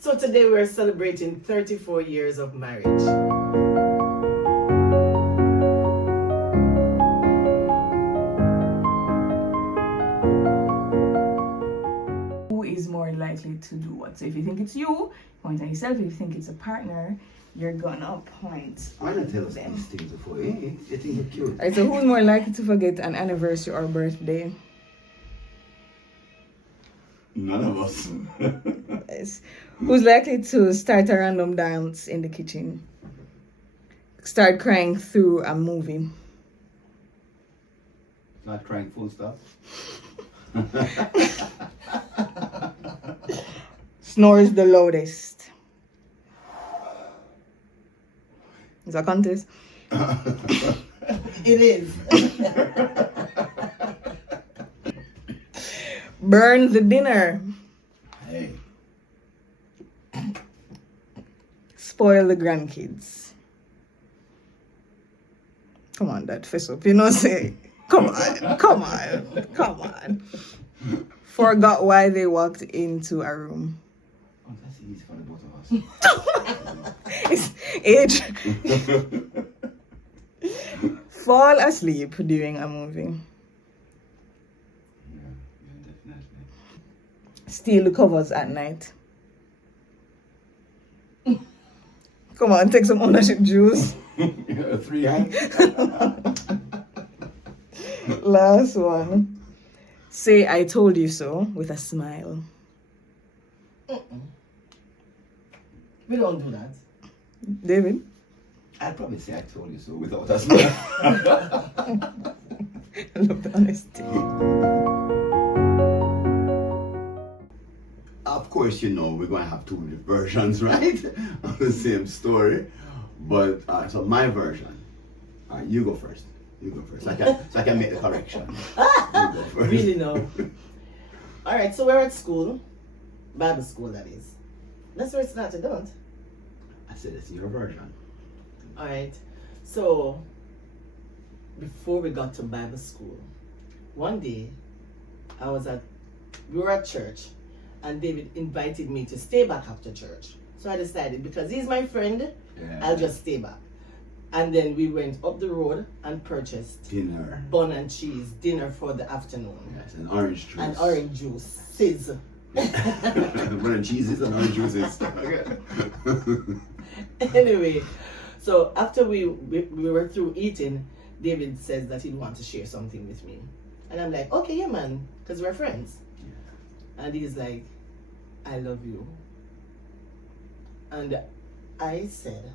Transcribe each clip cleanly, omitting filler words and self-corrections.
So today we're celebrating 34 years of marriage. Who is more likely to do what? So if you think it's you, point at yourself. If you think it's a partner, you're gonna point. I'm gonna tell us these things before. You think you're cute. Alright, so who's more likely to forget an anniversary or birthday? None of us. Yes. Who's likely to start a random dance in the kitchen? Start crying through a movie. Not crying full stop. Snores the loudest. Is that a contest? It is. Burn the dinner. Hey. Spoil the grandkids. Come on, Dad, fess up. You know, say, come on. Forgot why they walked into a room. Oh, that's easy for the both of us. It's age. Fall asleep during a movie. Yeah, definitely. Steal the covers at night. Come on, take some ownership juice. 3 hands. Last one. Say I told you so with a smile. We don't do that. David? I'd probably say I told you so without a smile. I love the honesty. Of course, you know, we're going to have 2 versions, right? Of the same story. But, so my version. You go first. So I can make the correction. You go first. Really no. Alright, so we're at school. Bible school, that is. That's where it started, don't? I said it's your version. Alright, so before we got to Bible school, one day we were at church and David invited me to stay back after church. So I decided, because he's my friend, I'll just stay back. And then we went up the road and purchased Dinner. bun and cheese dinner for the afternoon. Yes, and orange juice. And orange juice. Sizz. Bun and cheeses and orange juices. Anyway, so after we were through eating, David says that he'd want to share something with me. And I'm like, okay, yeah, man, because we're friends. Yeah. And he's like, I love you. And I said,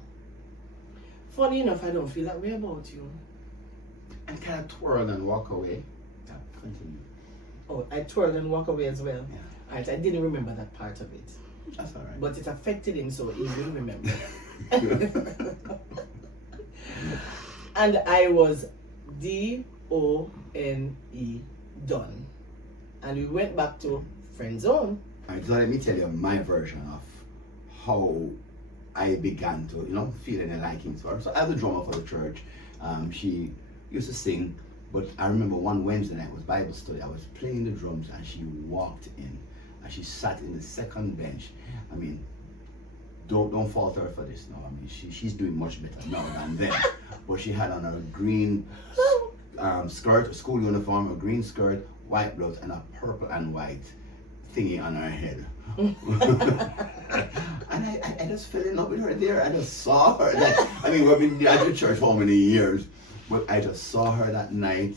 funny enough, I don't feel that way about you. And kind of twirl and walk away. Yeah, continue. Oh, I twirled and walk away as well. Yeah. Alright, I didn't remember that part of it. That's alright. But it affected him, so he will remember. And I was DONE, done. And we went back to friend zone. Alright, so let me tell you my version of how I began to, feel any liking for her. So I was a drummer for the church. She used to sing, but I remember one Wednesday night was Bible study. I was playing the drums and she walked in and she sat in the second bench. I mean, don't fault her for this now. I mean, she's doing much better now than then. But she had on a green skirt, a school uniform, a green skirt, white blouse, and a purple and white thingy on her head. And I just fell in love with her there. I just saw her. We've been at the church for how many years? But I just saw her that night,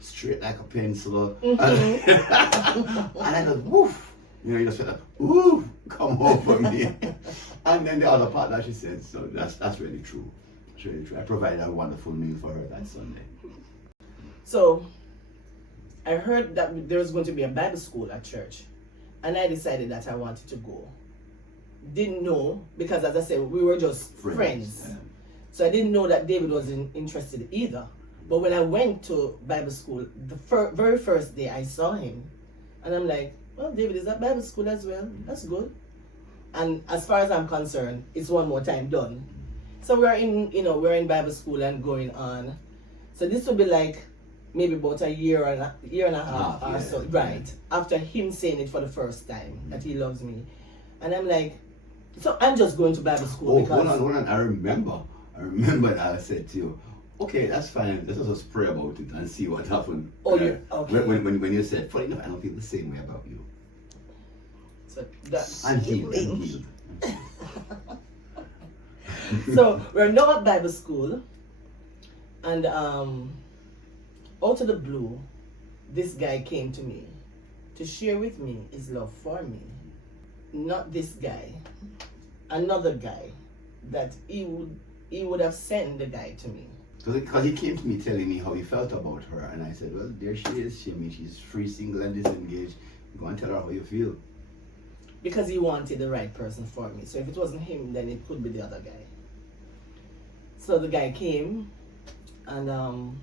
straight like a pencil. Mm-hmm. And I just, woof. You just felt like, woof, come over me. And then the other part that she said, so that's really true. It's really true. I provided a wonderful meal for her that Sunday. So, I heard that there was going to be a Bible school at church. And I decided that I wanted to go. Didn't know, because as I said, we were just friends. Yeah. So I didn't know that David wasn't interested either. But when I went to Bible school, the very first day I saw him, and I'm like, well, David is at Bible school as well. That's good. And as far as I'm concerned, it's one more time done. So we're in Bible school and going on. So this will be like maybe about a year and a half or so, right? After him saying it for the first time that he loves me. And I'm like, so I'm just going to Bible school Oh, because hold on. I remember that I said to you, okay, that's fine. Let's just pray about it and see what happened. Oh, yeah, okay. When you said, funny enough, I don't feel the same way about you. So that's I'm healed. So we're now at Bible school, and out of the blue, this guy came to me to share with me his love for me. Not this guy, another guy that he would have sent the guy to me. Because he came to me telling me how he felt about her, and I said, well, there she is. She's free, single, and disengaged. Go and tell her how you feel. Because he wanted the right person for me. So if it wasn't him, then it could be the other guy. So the guy came, and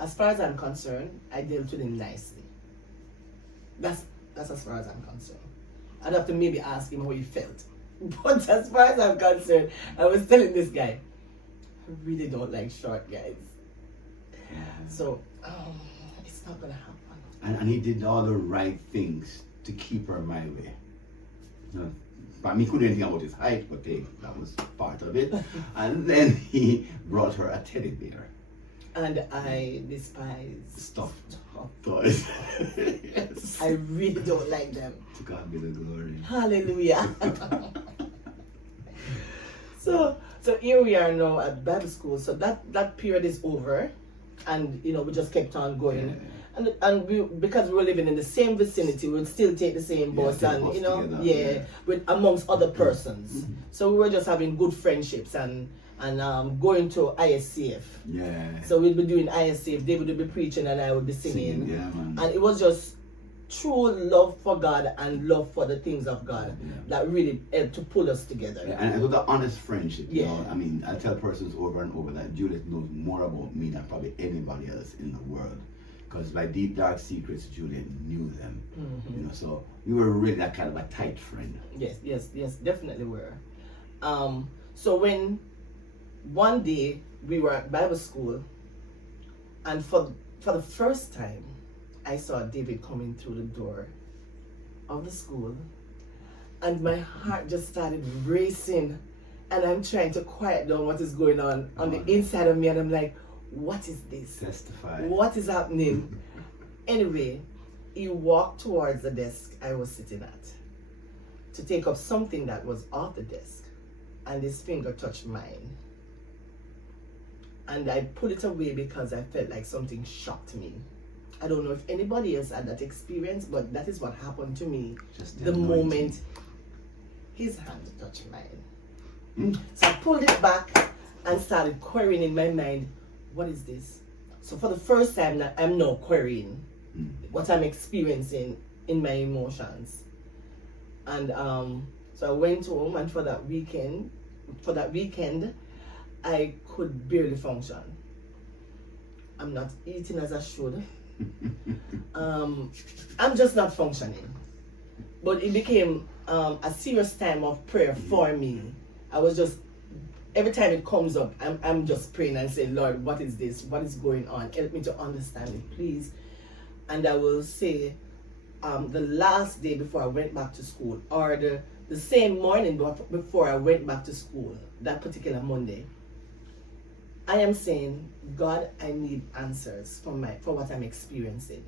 as far as I'm concerned, I dealt with him nicely. That's as far as I'm concerned. I'd have to maybe ask him how he felt. But as far as I'm concerned, I was telling this guy, I really don't like short guys. So, it's not gonna happen. And he did all the right things to keep her my way. No, but I mean, he couldn't do anything about his height, but that was part of it. And then he brought her a teddy bear. And I despise Stuffed toys. Yes. I really don't like them. To God be the glory. Hallelujah. So here we are now at Bible school. So that period is over, and we just kept on going. Yeah. And we, because we were living in the same vicinity, we would still take the same bus, and together, with amongst other persons. Mm-hmm. So we were just having good friendships and going to ISCF. Yeah. So we'd be doing ISCF. David would be preaching and I would be singing. Yeah, man. And it was just true love for God and love for the things of God that really helped to pull us together. Yeah, and it was an honest friendship. Yeah. I mean, I tell persons over and over that Juliet knows more about me than probably anybody else in the world. Because my deep dark secrets, Juliet knew them. Mm-hmm. So we were really that kind of a tight friend. Yes, definitely were. So when one day we were at Bible school, and for the first time, I saw David coming through the door of the school, and my heart just started racing, and I'm trying to quiet down what is going on the inside of me, and I'm like, what is this? Testify. What is happening? Anyway, he walked towards the desk I was sitting at to take up something that was off the desk, and his finger touched mine. And I put it away because I felt like something shocked me. I don't know if anybody else had that experience, but that is what happened to me Just the anointing. moment his hand touched mine. So I pulled it back and started querying in my mind, what is this? So for the first time, I'm now querying what I'm experiencing in my emotions. And so I went home, and for that weekend, I could barely function. I'm not eating as I should. I'm just not functioning. But it became a serious time of prayer for me. I was just, every time it comes up, I'm just praying and saying, Lord, what is this? What is going on? Help me to understand it, please. And I will say, the last day before I went back to school, or the same morning before I went back to school, that particular Monday, I am saying, God, I need answers for what I'm experiencing.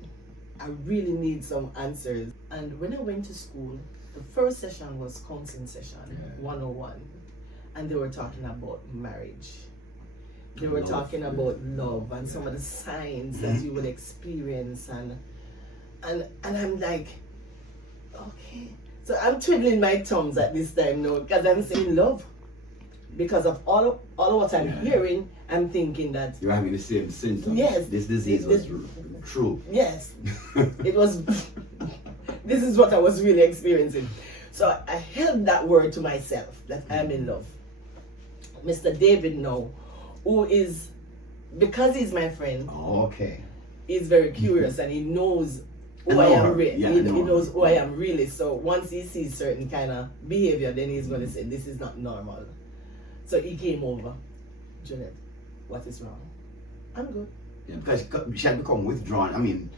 I really need some answers. And when I went to school, the first session was counseling session 101, and they were talking about marriage. They were talking about love and some of the signs that you would experience, and I'm like, okay. So I'm twiddling my thumbs at this time now because I'm saying love. Because of all of what I'm hearing, I'm thinking that you're having the same symptoms. Yes, This disease was true. Yes, it was. This is what I was really experiencing. So I held that word to myself that I'm in love. Mr. David now, who is, because he's my friend. Oh, okay. He's very curious and he knows who I am really. He knows who I am really. So once he sees certain kind of behavior, then he's going to say, this is not normal. So he came over. Juliet, what is wrong? I'm good. Yeah, because she had become withdrawn. I mean,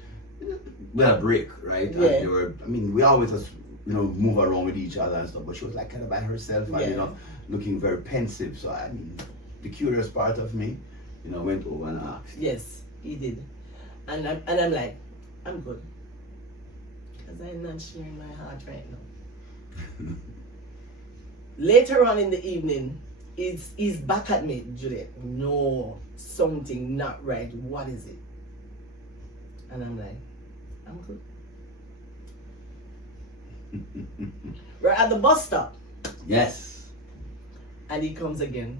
with a break, right? Yeah. We always move around with each other and stuff. But she was like kind of by herself and Yeah. looking very pensive. So I mean, the curious part of me, went over and asked. Yes, he did. And I'm like, I'm good. Because I'm not sharing my heart right now. Later on in the evening, he's back at me, Juliet. No, something not right. What is it? And I'm like, I'm good. We're at the bus stop. Yes. And he comes again.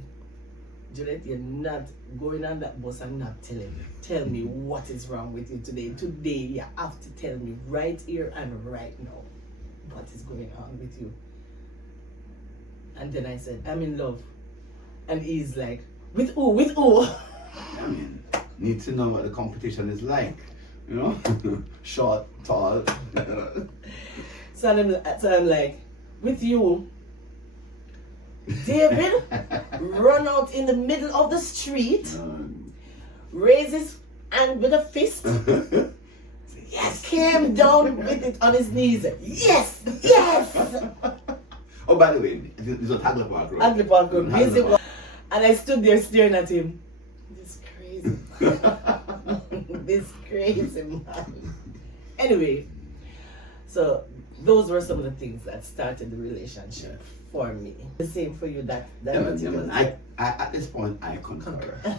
Juliet, you're not going on that bus and not telling me. Tell me what is wrong with you today. Today, you have to tell me right here and right now what is going on with you. And then I said, I'm in love. And he's like, with who? With who? I mean, need to know what the competition is like. Short, tall. So I'm like, with you. David run out in the middle of the street, raises hand with a fist. Yes, came down with it on his knees. Yes, yes. Oh, by the way, this is a Hagley Park Road. Hagley Park Road, busy. And I stood there staring at him. This crazy man. This crazy man. Anyway, so those were some of the things that started the relationship for me. The same for you. I at this point I concur.